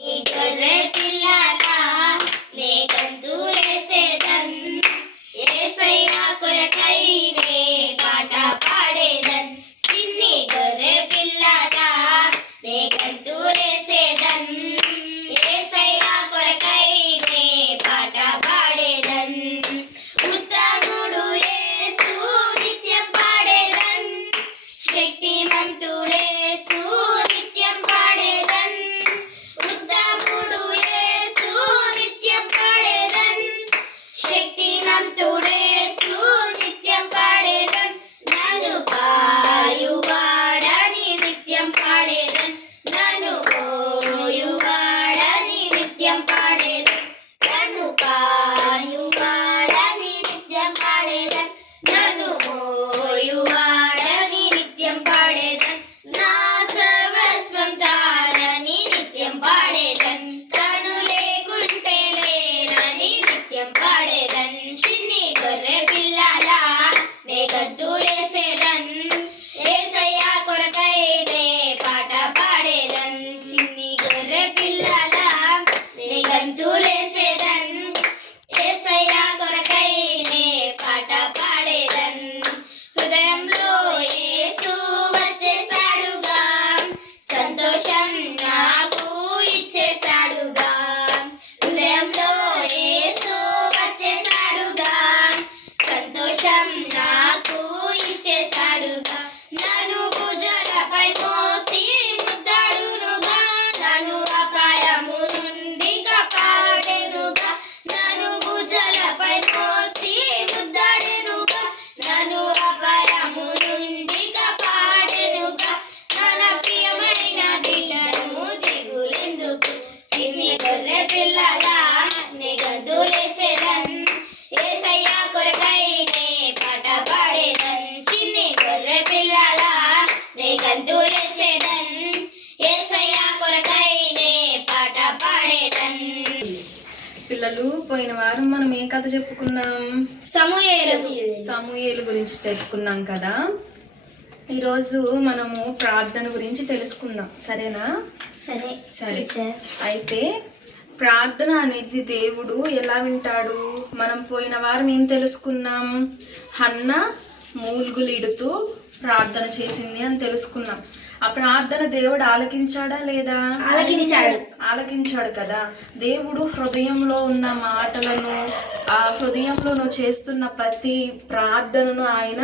ఈ గొర్రె పిల్లలా నే గంతులేసేదన్ ఏసయ్య కొరకై నే పాట పాడేదన్. చిన్ని గొర్రె పిల్లలా నే గంతులేసేదన్ పిల్లలు పోయిన వారం మనం ఏ కథ చెప్పుకున్నాం? సమూయేలు. సమూయేలు గురించి తెలుసుకున్నాం కదా. ఈరోజు మనము ప్రార్థన గురించి తెలుసుకుందాం. సరేనా? సరే సరే. అయితే ప్రార్థన అనేది దేవుడు ఎలా వింటాడు? మనం పోయిన వారం ఏం తెలుసుకున్నాం? హన్న మూల్గులిడుతూ ప్రార్థన చేసింది అని తెలుసుకున్నాం. ఆ ప్రార్థన దేవుడు ఆలకించాడా లేదా? ఆలకించాడు. ఆలకించాడు కదా. దేవుడు హృదయంలో ఉన్న మాటలను ఆ హృదయంలో నువ్వు చేస్తున్న ప్రతి ప్రార్థనను ఆయన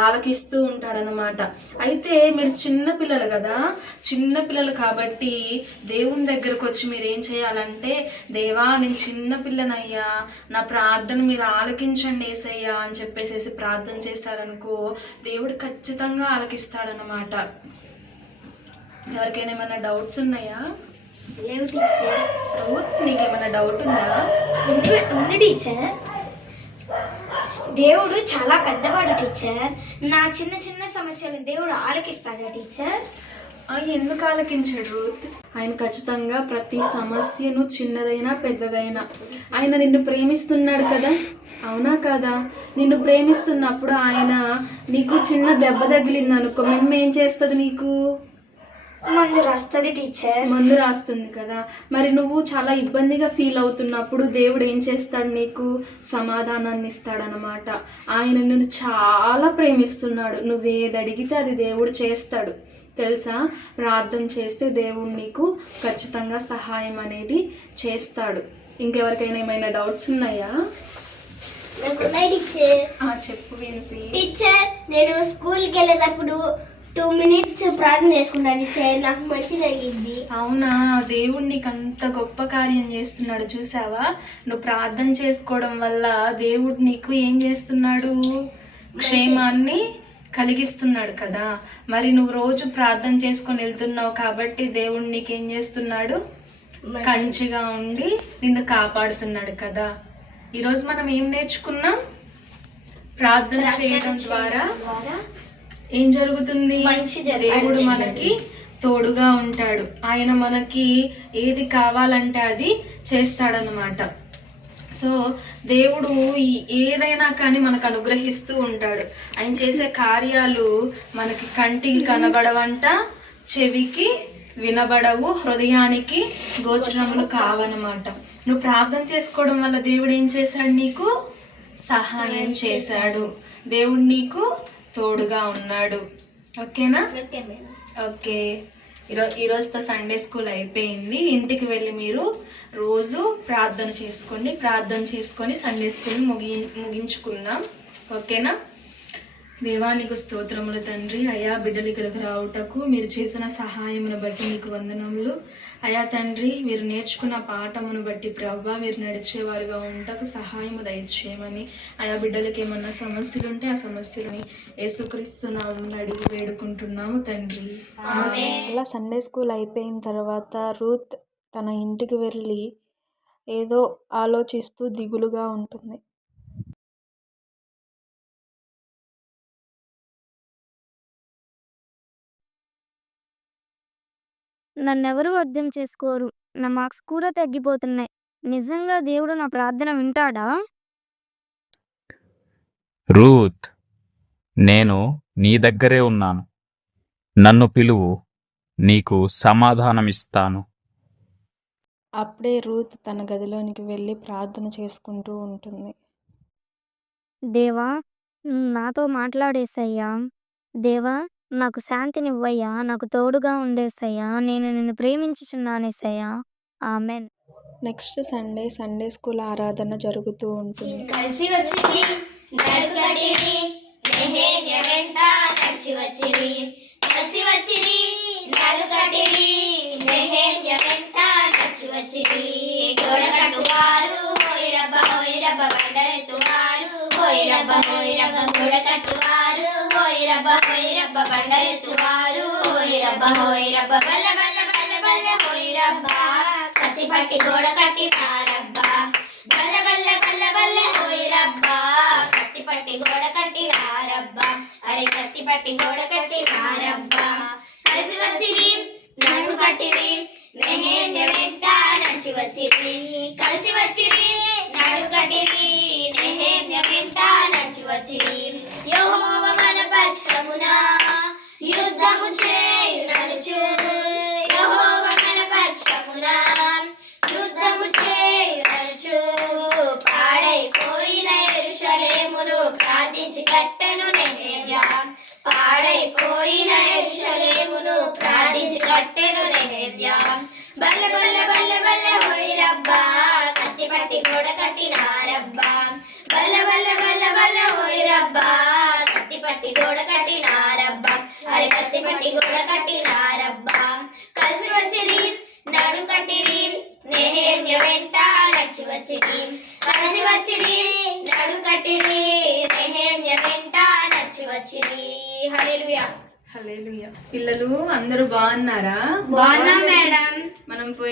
ఆలకిస్తూ ఉంటాడనమాట అయితే మీరు చిన్న పిల్లలు కదా చిన్న పిల్లలు కాబట్టి దేవుని దగ్గరకు వచ్చి మీరు ఏం చేయాలంటే దేవా నేను చిన్న పిల్లనయ్యా నా ప్రార్థన మీరు ఆలకించండి ఏసయ్యా అని చెప్పేసి ప్రార్థన చేశారనుకో దేవుడు ఖచ్చితంగా ఆలకిస్తాడనమాట ఎవరికైనా ఏమైనా డౌట్స్ ఉన్నాయా? లేవు టీచర్ రూత్ నీకేమైనా డౌట్ ఉందా? ఉంది ఉంది టీచర్ దేవుడు చాలా పెద్దవాడు టీచర్ నా చిన్న చిన్న సమస్యలు దేవుడు ఆలకిస్తాడా టీచర్ ఎందుకు ఆలకించాడు రూత్ ఆయన ఖచ్చితంగా ప్రతి సమస్యను చిన్నదైనా పెద్దదైనా. ఆయన నిన్ను ప్రేమిస్తున్నాడు కదా? అవునా కదా? నిన్ను ప్రేమిస్తున్నప్పుడు ఆయన నీకు చిన్న దెబ్బ తగిలింది అనుకో మేము ఏం చేస్తుంది నీకు? మందు రాస్తుంది టీచర్. మందు రాస్తుంది కదా. మరి నువ్వు చాలా ఇబ్బందిగా ఫీల్ అవుతున్నప్పుడు దేవుడు ఏం చేస్తాడు నీకు? సమాధానాన్ని ఇస్తాడనమాట ఆయన నిన్ను చాలా ప్రేమిస్తున్నాడు. నువ్వు ఏది అడిగితే అది దేవుడు చేస్తాడు. తెలుసా? ప్రార్థన చేస్తే దేవుడు నీకు ఖచ్చితంగా సహాయం అనేది చేస్తాడు. ఇంకెవరికైనా ఏమైనా డౌట్స్ ఉన్నాయా? టీచర్. చెప్పు విన్సి. టీచర్ నేను స్కూల్కి వెళ్ళేటప్పుడు టూ మినిట్స్ ప్రార్థన చేసుకుంటాను టీచర్ నాకు మంచి జరిగింది. అవునా? దేవుడు నీకు అంత గొప్ప కార్యం చేస్తున్నాడు చూసావా? నువ్వు ప్రార్థన చేసుకోవడం వల్ల దేవుడు నీకు ఏం చేస్తున్నాడు? క్షేమాన్ని కలిగిస్తున్నాడు కదా. మరి నువ్వు రోజు ప్రార్థన చేసుకొని వెళ్తున్నావు కాబట్టి దేవుడు నీకు ఏం చేస్తున్నాడు కంచిగా ఉండి నిన్ను కాపాడుతున్నాడు కదా. ఈరోజు మనం ఏం నేర్చుకున్నాం? ప్రార్థన చేయడం ద్వారా ఏం జరుగుతుంది? మంచి దేవుడు మనకి తోడుగా ఉంటాడు. ఆయన మనకి ఏది కావాలంటే అది చేస్తాడనమాట సో దేవుడు ఏదైనా కానీ మనకు అనుగ్రహిస్తూ ఉంటాడు. ఆయన చేసే కార్యాలు మనకి కంటికి కనబడవంట చెవికి వినబడవు హృదయానికి గోచరములు కావన్నమాట. నువ్వు ప్రార్థన చేసుకోవడం వల్ల దేవుడు ఏం చేశాడు నీకు? సహాయం చేశాడు. దేవుడు నీకు తోడుగా ఉన్నాడు. ఓకేనా? Okay madam. ఓకే. ఈరో ఈరోజుతో సండే స్కూల్ అయిపోయింది. ఇంటికి వెళ్ళి మీరు రోజు ప్రార్థన చేసుకోండి ప్రార్థన చేసుకొని సండే స్కూల్ ముగి ముగించుకుందాం. ఓకేనా? దేవానికి స్తోత్రములు తండ్రి. అయా బిడ్డలు ఇక్కడికి రావుటకు మీరు చేసిన సహాయమును బట్టి మీకు వందనములు. అయా తండ్రి మీరు నేర్చుకున్న పాఠమును బట్టి ప్రభా మీరు నడిచేవారుగా ఉంటకు సహాయము దయచేయమని. ఆయా బిడ్డలకి ఏమన్నా సమస్యలు ఉంటే ఆ సమస్యలని యేసుక్రీస్తున్నామని అడిగి వేడుకుంటున్నాము తండ్రి. అలా సండే స్కూల్ అయిపోయిన తర్వాత రూత్ తన ఇంటికి వెళ్ళి ఏదో ఆలోచిస్తూ దిగులుగా ఉంటుంది. నన్నెవరూ అర్థం చేసుకోరు. నా మార్క్స్ కూడా తగ్గిపోతున్నాయి. నిజంగా దేవుడు నా ప్రార్థన వింటాడా? రూత్ నేను నీ దగ్గరే ఉన్నాను. నన్ను పిలువు నీకు సమాధానమిస్తాను. అప్పుడే రూత్ తన గదిలోనికి వెళ్ళి ప్రార్థన చేసుకుంటూ ఉంటుంది. దేవా నాతో మాట్లాడేసయ్యా. దేవా నాకు శాంతినివ్వయ్యా నాకు తోడుగా ఉండేసయ్యా నేను నిన్ను ప్రేమించుచున్నానేసయ్యా amen next Sunday Sunday school ఆరాధన జరుగుతూ ఉంటుంది కలిసి వచ్చింది నడుకడిరి నెహేమ్య వెంట నడిచి వచ్చిరి కలిసి వచ్చిరి నడుకడిరి నెహేమ్య వెంట నడిచి వచ్చిరి గొడగట్టువారు హోయిరబ్బ హోయిరబ్బ బండరెత్తువారు హోయిరబ్బ హోయిరబ్బ గొడగట్టువారు హోయిరబ్బ హోయిరబ్బ బండరెత్తువారు. హోయిరబ్బ హోయిరబ్బ బల్ల బల్ల బల్ల బల్ల హోయిరబ్బ కత్తి పట్టి గోడ కట్టినారబ్బా బల్ల బల్ల బల్ల బల్ల హోయిరబ్బా కత్తి పట్టి గోడ కట్టినారబ్బా అరే కత్తి పట్టి గోడ కట్టినారబ్బా కలిసి వచ్చిరి నడుము కట్టిరి. నెహేమ్య వెంట నడిచి వచ్చిరి. కలిసి వచ్చిరి నడు కట్టిరి నెహేమ్య వెంట నడిచి వచ్చిరి యెహోవా మన పక్షమున యుద్ధము చేయుననుచు యెహోవా మన పక్షమున? యుద్ధము చేయుననుచు పాడైపోయిన ఎరుషలేమును ప్రార్థించి కట్టెను నెహేమ్య పాడైపోయిన ఎరుషలేమును ప్రార్థించి కట్టెను పట్టి గోడ కట్టినారబ్బా. కలిసి వచ్చిరి నడు కట్టిరి నెహేమ్య వెంట నడిచి వచ్చిరి. కలిసి వచ్చిరి నడు కట్టిరి నెహేమ్య వెంట నడిచి వచ్చిరి. హల్లెలూయా. హల్లెలూయా. పిల్లలు అందరూ బాగున్నారా? బాగున్నాం మేడం.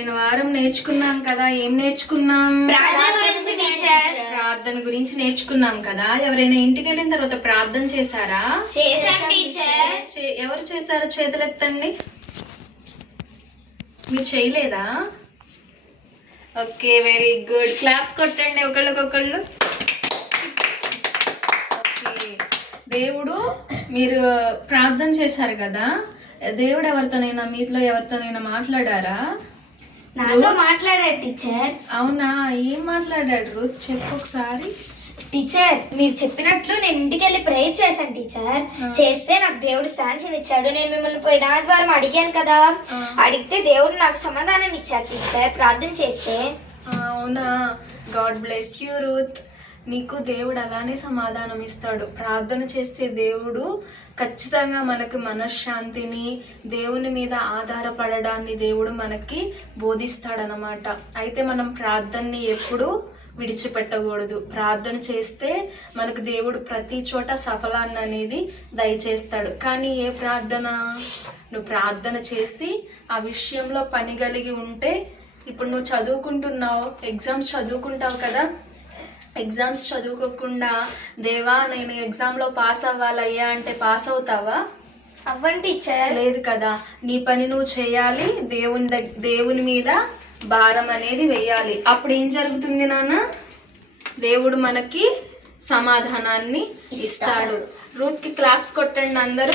పోయిన వారం నేర్చుకున్నాం కదా ఏం నేర్చుకున్నాం? ప్రార్థన గురించి టీచర్. ప్రార్థన గురించి నేర్చుకున్నాం కదా ఎవరైనా ఇంటికి వెళ్ళిన తర్వాత ప్రార్థన చేశారా? ఎవరు చేశారు చేతులెత్తండి? మీరు చేయలేదా? ఓకే వెరీ గుడ్ క్లాప్స్ కొట్టండి ఒకళ్ళకొకళ్ళు. దేవుడు మీరు ప్రార్థన చేశారు కదా దేవుడు ఎవరితోనైనా మీలో ఎవరితోనైనా మాట్లాడారా? నాతో మాట్లాడాడు టీచర్. అవునా? ఏం మాట్లాడాడు రూత్ చెప్పు ఒకసారి. టీచర్ మీరు చెప్పినట్లు నేను ఇంటికి వెళ్ళి ప్రేయర్ చేశాను టీచర్. చేస్తే నాకు దేవుడు శాంతిని ఇచ్చాడు. నేను మిమ్మల్ని పోయిన ఆదివారం అడిగాను కదా. అడిగితే దేవుడు నాకు సమాధానం ఇచ్చారు టీచర్. ప్రార్థన చేస్తే అవునా? God bless you Ruth. నీకు దేవుడు అలానే సమాధానం ఇస్తాడు ప్రార్థన చేస్తే దేవుడు ఖచ్చితంగా మనకు మనశ్శాంతిని దేవుని మీద ఆధారపడడాన్ని దేవుడు మనకి బోధిస్తాడనమాట అయితే మనం ప్రార్థనని ఎప్పుడు విడిచిపెట్టకూడదు. ప్రార్థన చేస్తే మనకు దేవుడు ప్రతి చోట సఫలాన్ని అనేది దయచేస్తాడు. కానీ ఏ ప్రార్థన? నువ్వు ప్రార్థన చేసి ఆ విషయంలో పని కలిగి ఉంటే ఇప్పుడు నువ్వు చదువుకుంటున్నావు ఎగ్జామ్స్ చదువుకుంటావు కదా ఎగ్జామ్స్ చదువుకోకుండా దేవా నేను ఎగ్జామ్లో పాస్ అవ్వాలయ్యా అంటే పాస్ అవుతావా? అవ్వండి లేదు కదా. నీ పని నువ్వు చేయాలి. దేవుని దేవుని మీద భారం అనేది వేయాలి. అప్పుడు ఏం జరుగుతుంది నాన్న? దేవుడు మనకి సమాధానాన్ని ఇస్తాడు. రూత్కి క్లాప్స్ కొట్టండి అందరూ.